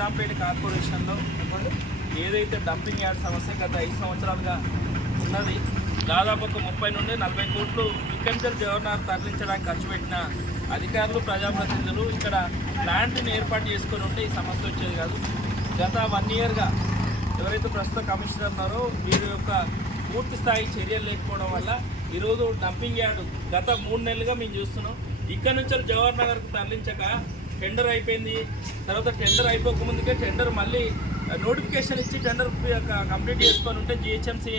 నిజాంపేట కార్పొరేషన్లో ఏదైతే dumping yard సమస్య గత 5 సంవత్సరాలుగా ఉన్నది, దాదాపు ఒక 30 నుండి 40 కోట్లు ఇక్కడి జవహర్నగర్ తరలించడానికి ఖర్చు పెట్టిన అధికారులు, ప్రజాప్రతినిధులు ఇక్కడ ప్లాంట్ని ఏర్పాటు చేసుకొని ఉంటే ఈ సమస్య వచ్చేది కాదు. గత 1 ఇయర్గా ఎవరైతే ప్రస్తుత కమిషనర్ ఉన్నారో వీరి యొక్క పూర్తి స్థాయి చర్యలు లేకపోవడం వల్ల ఈరోజు డంపింగ్ యార్డు గత 3 నెలలుగా మేము చూస్తున్నాం. ఇక్కడ నుంచి జవహర్నగర్కు తరలించక టెండర్ అయిపోయింది. తర్వాత టెండర్ అయిపోకముందుకే టెండర్ మళ్ళీ నోటిఫికేషన్ ఇచ్చి టెండర్ కంప్లీట్ చేసుకొని ఉంటే జిహెచ్ఎంసీ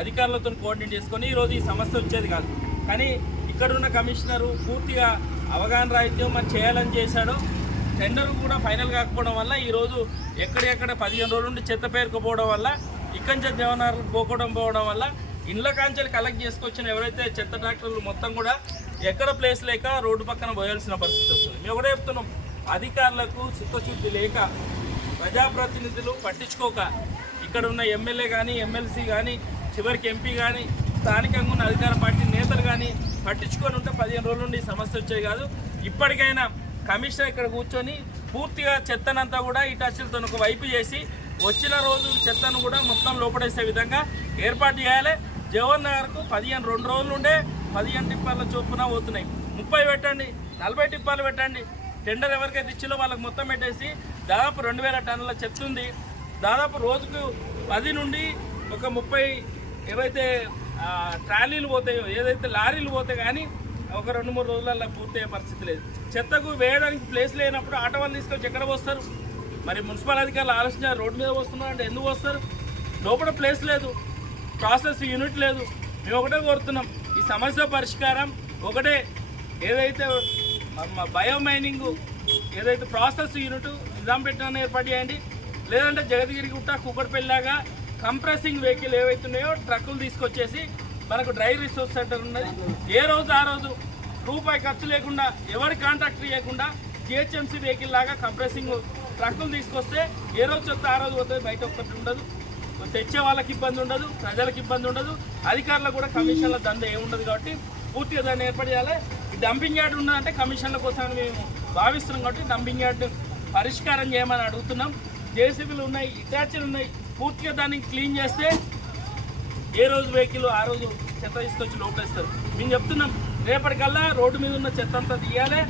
అధికారులతో కోఆర్డినేట్ చేసుకొని ఈరోజు ఈ సమస్య వచ్చేది కాదు. కానీ ఇక్కడున్న కమిషనరు పూర్తిగా అవగాహన రాహిత్యం మరి చేయాలని చేశాడు. టెండర్ కూడా ఫైనల్ కాకపోవడం వల్ల ఈరోజు ఎక్కడెక్కడ 15 రోజుల నుండి చెత్త పేరుకుపోవడం వల్ల ఇక్కడి నుంచి జవహర్నగర్ పోవడం వల్ల ఇండ్ల కాంచెలు కలెక్ట్ చేసుకొచ్చిన ఎవరైతే చెత్త ట్రాక్టర్లు మొత్తం కూడా ఎక్కడ ప్లేస్ లేక రోడ్డు పక్కన పోయాల్సిన పరిస్థితి వస్తుంది. మేము కూడా చెప్తున్నాం, అధికారులకు చిత్తశుద్ధి లేక ప్రజాప్రతినిధులు పట్టించుకోక ఇక్కడ ఉన్న ఎమ్మెల్యే కానీ ఎమ్మెల్సీ కానీ చివరికి ఎంపీ కానీ స్థానికంగా ఉన్న అధికార పార్టీ నేతలు కానీ పట్టించుకొని ఉంటే 15 రోజుల నుండి సమస్య వచ్చేది కాదు. ఇప్పటికైనా కమిషనర్ ఇక్కడ కూర్చొని పూర్తిగా చెత్తనంతా కూడా ఇటాచీలతో ఒక వైపు చేసి వచ్చిన రోజు చెత్తను కూడా మొత్తం లోపడేసే విధంగా ఏర్పాటు చేయాలి. జవహర్నగర్కు 2 రోజుల నుండే 15 టిప్పర్ల చొప్పున పోతున్నాయి. 30 పెట్టండి, 40 టిప్పర్లు పెట్టండి. టెండర్ ఎవరికైతే ఇచ్చిలో వాళ్ళకి మొత్తం పెట్టేసి దాదాపు 2000 టన్నుల చెత్త ఉంది. దాదాపు రోజుకు 10 నుండి ఒక 30 ఏవైతే ట్రాలీలు పోతాయో, ఏదైతే లారీలు పోతాయి కానీ ఒక 2-3 రోజులలో పూర్తయ్యే పరిస్థితి లేదు. చెత్తకు వేయడానికి ప్లేస్ లేనప్పుడు ఆటో వాళ్ళు తీసుకొచ్చి ఎక్కడ పోస్తారు? మరి మున్సిపల్ అధికారులు ఆలోచించారు, రోడ్డు మీద వస్తున్నారు అంటే ఎందుకు వస్తారు? లోపల ప్లేస్ లేదు, ప్రాసెస్ యూనిట్ లేదు. మేము ఒకటే కోరుతున్నాం, ఈ సమస్య పరిష్కారం ఒకటే, ఏదైతే బయోమైనింగ్ ఏదైతే ప్రాసెస్ యూనిట్ నిజాంపేటను ఏర్పాటు చేయండి, లేదంటే జగద్గిరిగుట్ట కూకట్పల్లిలాగా కంప్రెసింగ్ వెహికల్ ఏవైతున్నాయో ట్రక్కులు తీసుకొచ్చేసి మనకు డ్రై రిసోర్స్ సెంటర్ ఉన్నది. ఏ రోజు ఆ రోజు రూపాయి ఖర్చు లేకుండా ఎవరి కాంట్రాక్ట్ చేయకుండా జిహెచ్ఎంసీ వెహికల్ లాగా కంప్రెసింగ్ ట్రక్కులు తీసుకొస్తే ఏ రోజు చెత్త ఆ రోజు పోతుంది, బయట ఒక్కటి ఉండదు. తెచ్చే వాళ్ళకి ఇబ్బంది ఉండదు, ప్రజలకు ఇబ్బంది ఉండదు, అధికారులకు కూడా కమిషన్ల దంద ఏముండదు. కాబట్టి పూర్తిగా దాన్ని ఏర్పాటు చేయాలి. ఈ డంపింగ్ యార్డ్ ఉన్నదంటే కమిషన్ల కోసం మేము భావిస్తున్నాం. కాబట్టి డంపింగ్ యార్డ్ పరిష్కారం చేయమని అడుగుతున్నాం. జేసీబీలు ఉన్నాయి, ఇటాచీలు ఉన్నాయి, పూర్తిగా దాన్ని క్లీన్ చేస్తే ఏ రోజు వెహికల్ ఆ రోజు చెత్త తీసుకొచ్చి లోపలేస్తారు. మేము చెప్తున్నాం, రేపటికల్లా రోడ్డు మీద ఉన్న చెత్త అంతా తీయాలి.